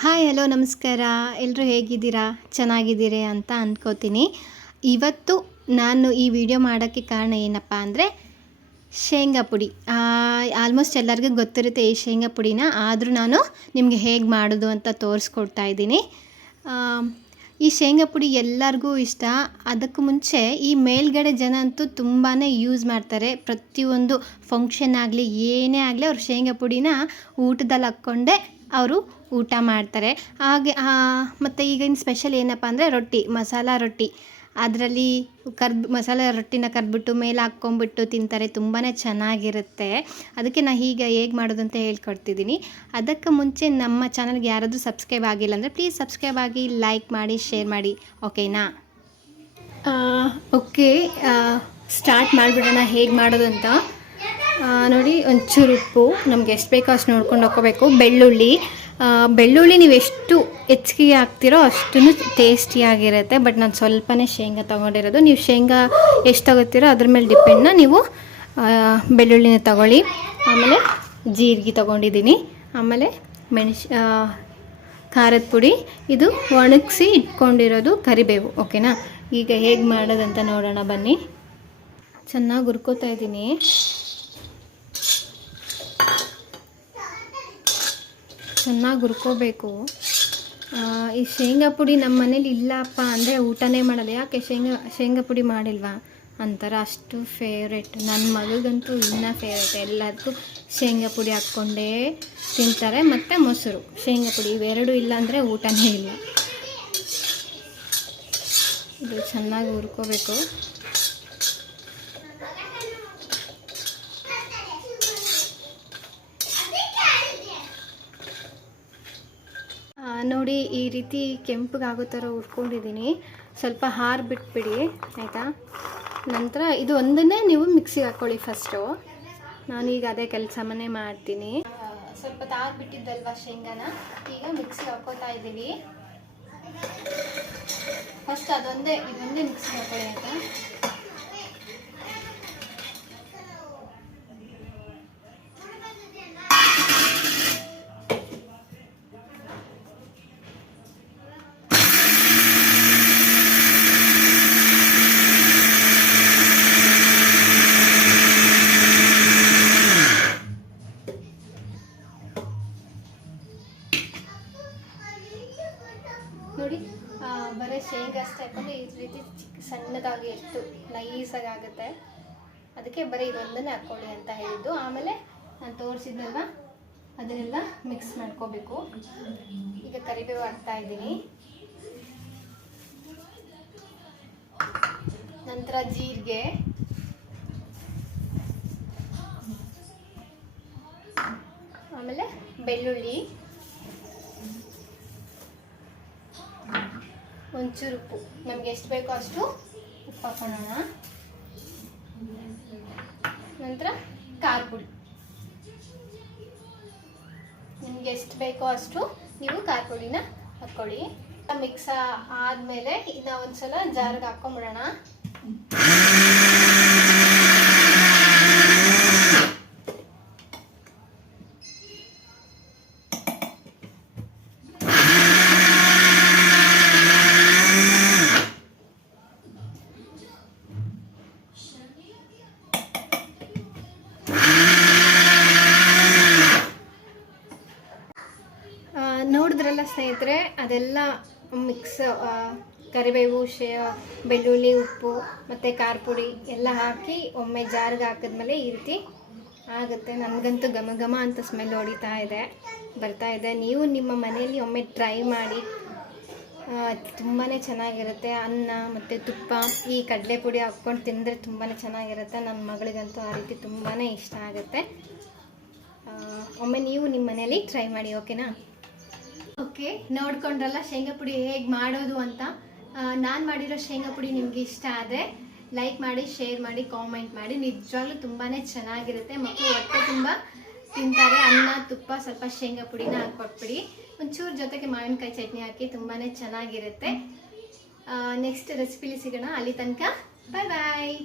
Hi, hello, ನಮಸ್ಕಾರ. ಎಲ್ಲರೂ ಹೇಗಿದ್ದೀರಾ? ಚೆನ್ನಾಗಿದ್ದೀರಿ ಅಂತ ಅಂದ್ಕೋತೀನಿ ಇವತ್ತು ನಾನು ಈ ವಿಡಿಯೋ ಮಾಡೋಕ್ಕೆ ಕಾರಣ ಏನಪ್ಪ ಅಂದರೆ, ಶೇಂಗಾ ಪುಡಿ. ಆಲ್ಮೋಸ್ಟ್ ಎಲ್ಲರಿಗೂ ಗೊತ್ತಿರುತ್ತೆ ಈ ಶೇಂಗಾ ಪುಡಿನ. ಆದರೂ ನಾನು ನಿಮಗೆ ಹೇಗೆ ಮಾಡೋದು ಅಂತ ತೋರಿಸ್ಕೊಡ್ತಾ ಇದ್ದೀನಿ. ಈ ಶೇಂಗಾ ಪುಡಿ ಎಲ್ಲರಿಗೂ ಇಷ್ಟ. ಅದಕ್ಕೂ ಮುಂಚೆ ಈ ಮೇಲ್ಗಡೆ ಜನ ಅಂತೂ ತುಂಬಾ ಯೂಸ್ ಮಾಡ್ತಾರೆ. ಪ್ರತಿಯೊಂದು ಫಂಕ್ಷನ್ ಆಗಲಿ, ಏನೇ ಆಗಲಿ ಅವ್ರು ಶೇಂಗಾ ಪುಡಿನ ಊಟದಲ್ಲಿ ಹಾಕ್ಕೊಂಡೆ ಅವರು ಊಟ ಮಾಡ್ತಾರೆ. ಹಾಗೆ ಮತ್ತು ಈಗಿನ ಸ್ಪೆಷಲ್ ಏನಪ್ಪ ಅಂದರೆ ರೊಟ್ಟಿ, ಮಸಾಲ ರೊಟ್ಟಿ. ಅದರಲ್ಲಿ ಕರ್ದು ಮಸಾಲೆ ರೊಟ್ಟಿನ ಕರ್ದ್ಬಿಟ್ಟು ಮೇಲೆ ಹಾಕ್ಕೊಂಬಿಟ್ಟು ತಿಂತಾರೆ ತುಂಬಾ ಚೆನ್ನಾಗಿರುತ್ತೆ. ಅದಕ್ಕೆ ನಾನು ಈಗ ಹೇಗೆ ಮಾಡೋದು ಅಂತ ಹೇಳ್ಕೊಡ್ತಿದ್ದೀನಿ. ಅದಕ್ಕೆ ಮುಂಚೆ ನಮ್ಮ ಚಾನಲ್ಗೆ ಯಾರಾದರೂ ಸಬ್ಸ್ಕ್ರೈಬ್ ಆಗಿಲ್ಲ ಅಂದರೆ ಪ್ಲೀಸ್ ಸಬ್ಸ್ಕ್ರೈಬ್ ಆಗಿ ಲೈಕ್ ಮಾಡಿ, ಶೇರ್ ಮಾಡಿ, ಓಕೆನಾ? ಓಕೆ ಸ್ಟಾರ್ಟ್ ಮಾಡಿಬಿಡೋಣ, ಹೇಗೆ ಮಾಡೋದು ಅಂತ. ನೋಡಿ, ಒಂಚೂರು ಉಪ್ಪು, ನಮ್ಗೆ ಎಷ್ಟು ಬೇಕೋ ಅಷ್ಟು ನೋಡ್ಕೊಂಡು ಹಾಕೋಬೇಕು ಬೆಳ್ಳುಳ್ಳಿ ಬೆಳ್ಳುಳ್ಳಿ ನೀವು ಎಷ್ಟು ಹೆಚ್ಚಿಗೆ ಹಾಕ್ತಿರೋ ಅಷ್ಟು ಟೇಸ್ಟಿಯಾಗಿರುತ್ತೆ ಬಟ್ ನಾನು ಸ್ವಲ್ಪನೇ ಶೇಂಗಾ ತೊಗೊಂಡಿರೋದು. ನೀವು ಶೇಂಗಾ ಎಷ್ಟು ತಗೋತೀರೋ ಅದ್ರ ಮೇಲೆ ಡಿಪೆಂಡ್ನ ನೀವು ಬೆಳ್ಳುಳ್ಳಿನ ತಗೊಳ್ಳಿ. ಆಮೇಲೆ ಜೀರಿಗೆ ತೊಗೊಂಡಿದ್ದೀನಿ. ಆಮೇಲೆ ಮೆಣಸ ಖಾರದ ಪುಡಿ. ಇದು ಒಣಗಿಸಿ ಇಟ್ಕೊಂಡಿರೋದು ಕರಿಬೇವು. ಓಕೆನಾ ಈಗ ಹೇಗೆ ಮಾಡೋದಂತ ನೋಡೋಣ ಬನ್ನಿ. ಚೆನ್ನಾಗಿ ಹುರ್ಕೋತಾ ಇದ್ದೀನಿ. ಚೆನ್ನಾಗಿ ಹುರ್ಕೋಬೇಕು. ಈ ಶೇಂಗಾ ಪುಡಿ ನಮ್ಮ ಮನೇಲಿ ಇಲ್ಲಪ್ಪ ಅಂದರೆ ಊಟನೇ ಮಾಡೋದು ಯಾಕೆ ಶೇಂಗಾ ಶೇಂಗಾ ಪುಡಿ ಮಾಡಿಲ್ವಾ? ಅಂತಾರೆ. ಅಷ್ಟು ಫೇವ್ರೆಟ್ ನನ್ನ ಮಗಗಂತೂ ಇನ್ನೂ ಫೇವ್ರೆಟ್ ಎಲ್ಲದಕ್ಕೂ ಶೇಂಗಾ ಪುಡಿ ಹಾಕ್ಕೊಂಡೇ ತಿಂತಾರೆ. ಮತ್ತು ಮೊಸರು. ಶೇಂಗಾ ಪುಡಿ ಇವೆರಡು ಇಲ್ಲ ಅಂದರೆ ಊಟನೇ ಇಲ್ಲ. ಇದು ಚೆನ್ನಾಗಿ ಹುರ್ಕೋಬೇಕು ಆ, ನೋಡಿ ಈ ರೀತಿ ಕೆಂಪಗಾಗೋ ಥರ ಉರ್ಕೊಂಡಿದ್ದೀನಿ ಸ್ವಲ್ಪ ಹಾರ್ ಬಿಟ್ಬಿಡಿ, ಆಯಿತಾ? ನಂತರ ಇದು ಒಂದನ್ನೇ ನೀವು ಮಿಕ್ಸಿಗೆ ಹಾಕ್ಕೊಳ್ಳಿ ಫಸ್ಟು ನಾನೀಗ ಅದೇ ಕೆಲಸವನ್ನೇ ಮಾಡ್ತೀನಿ. ಸ್ವಲ್ಪ ತಾರು ಬಿಟ್ಟಿದ್ದಲ್ವಾ ಶೇಂಗಾನ? ಈಗ ಮಿಕ್ಸಿಗೆ ಹಾಕೋತಾ ಇದ್ದೀವಿ. ಫಸ್ಟ್ ಅದೊಂದೇ, ಇದೊಂದೇ ಮಿಕ್ಸಿಗೆ ಹಾಕೊಳ್ಳಿ, ಆಯಿತಾ? ನೋಡಿ ಬರೀ ಶೇಂಗಾ ಅಷ್ಟೇ ಹಾಕೊಂಡು ಈ ರೀತಿ ಚಿಕ್ಕ ಸಣ್ಣದಾಗಿ ಎಷ್ಟು ನೈಸಾಗಿ ಆಗುತ್ತೆ. ಅದಕ್ಕೆ ಬರೀ ಇದೊಂದನ್ನೇ ಹಾಕ್ಕೊಳ್ಳಿ ಅಂತ ಹೇಳಿದ್ದು. ಆಮೇಲೆ ನಾನು ತೋರಿಸಿದ್ನಲ್ವ? ಅದನ್ನೆಲ್ಲ ಮಿಕ್ಸ್ ಮಾಡ್ಕೋಬೇಕು. ಈಗ ಕರಿಬೇವು ಹಾಕ್ತಾ ಇದ್ದೀನಿ. ನಂತರ ಜೀರಿಗೆ. ಆಮೇಲೆ ಬೆಳ್ಳುಳ್ಳಿ. ಒಂಚೂರು ಉಪ್ಪು. ನಮ್ಗೆ ಎಷ್ಟು ಬೇಕೋ ಅಷ್ಟು ಉಪ್ಪು ಹಾಕೋಣ ನಂತರ ಖಾರ ಪುಡಿ. ನಿಮ್ಗೆ ಎಷ್ಟು ಬೇಕೋ ಅಷ್ಟು ನೀವು ಖಾರ ಪುಡಿನ ಹಾಕ್ಕೊಳ್ಳಿ ಮಿಕ್ಸ್ ಆದಮೇಲೆ ಇನ್ನು ಒಂದ್ಸಲ ಜಾರಿಗೆ ಹಾಕೊಂಬಿಡೋಣ ಆ, ನೋಡಿದ್ರಲ್ಲ ಸ್ನೇಹಿತರೆ, ಅದೆಲ್ಲ ಮಿಕ್ಸ್ ಕರಿಬೇವು, ಶೇ ಬೆಳ್ಳುಳ್ಳಿ, ಉಪ್ಪು ಮತ್ತು ಖಾರ ಪುಡಿ ಎಲ್ಲ ಹಾಕಿ ಒಮ್ಮೆ ಜಾರಿಗೆ ಹಾಕಿದ್ಮೇಲೆ ಈ ರೀತಿ ಆಗುತ್ತೆ. ನನಗಂತೂ ಘಮ ಘಮ ಅಂತ ಸ್ಮೆಲ್ ಹೊಡಿತಾ ಇದೆ, ಬರ್ತಾ ಇದೆ. ನೀವು ನಿಮ್ಮ ಮನೆಯಲ್ಲಿ ಒಮ್ಮೆ ಟ್ರೈ ಮಾಡಿ ತುಂಬಾ ಚೆನ್ನಾಗಿರುತ್ತೆ. ಅನ್ನ ಮತ್ತು ತುಪ್ಪ, ಈ ಕಡಲೆ ಪುಡಿ ಹಾಕ್ಕೊಂಡು ತಿಂದರೆ ತುಂಬಾ ಚೆನ್ನಾಗಿರುತ್ತೆ. ನನ್ನ ಮಗಳಿಗಂತೂ ಆ ರೀತಿ ತುಂಬಾ ಇಷ್ಟ ಆಗುತ್ತೆ. ಒಮ್ಮೆ ನೀವು ನಿಮ್ಮ ಮನೆಯಲ್ಲಿ ಟ್ರೈ ಮಾಡಿ ಓಕೆನಾ ಓಕೆ, ನೋಡ್ಕೊಂಡ್ರಲ್ಲ, ಶೇಂಗಾ ಪುಡಿ ಹೇಗೆ ಮಾಡೋದು ಅಂತ. ನಾನು ಮಾಡಿರೋ ಶೇಂಗಾ ಪುಡಿ ನಿಮ್ಗೆ ಇಷ್ಟ ಆದರೆ ಲೈಕ್ ಮಾಡಿ ಶೇರ್ ಮಾಡಿ ಕಾಮೆಂಟ್ ಮಾಡಿ. ನಿಜವಾಗ್ಲೂ ತುಂಬಾ ಚೆನ್ನಾಗಿರುತ್ತೆ. ಮಕ್ಕಳು ಹೊಟ್ಟೆ ತುಂಬ ತಿಂತಾರೆ. ಅನ್ನ, ತುಪ್ಪ, ಸ್ವಲ್ಪ ಶೇಂಗಾ ಪುಡಿನ ಹಾಕ್ಕೊಟ್ಬಿಡಿ ಒಂಚೂರು ಜೊತೆಗೆ ಮಾವಿನಕಾಯಿ ಚಟ್ನಿ ಹಾಕಿ ತುಂಬಾ ಚೆನ್ನಾಗಿರುತ್ತೆ. ನೆಕ್ಸ್ಟ್ ರೆಸಿಪಿಲಿ ಸಿಗೋಣ. ಅಲ್ಲಿ ತನಕ ಬಾಯ್ ಬಾಯ್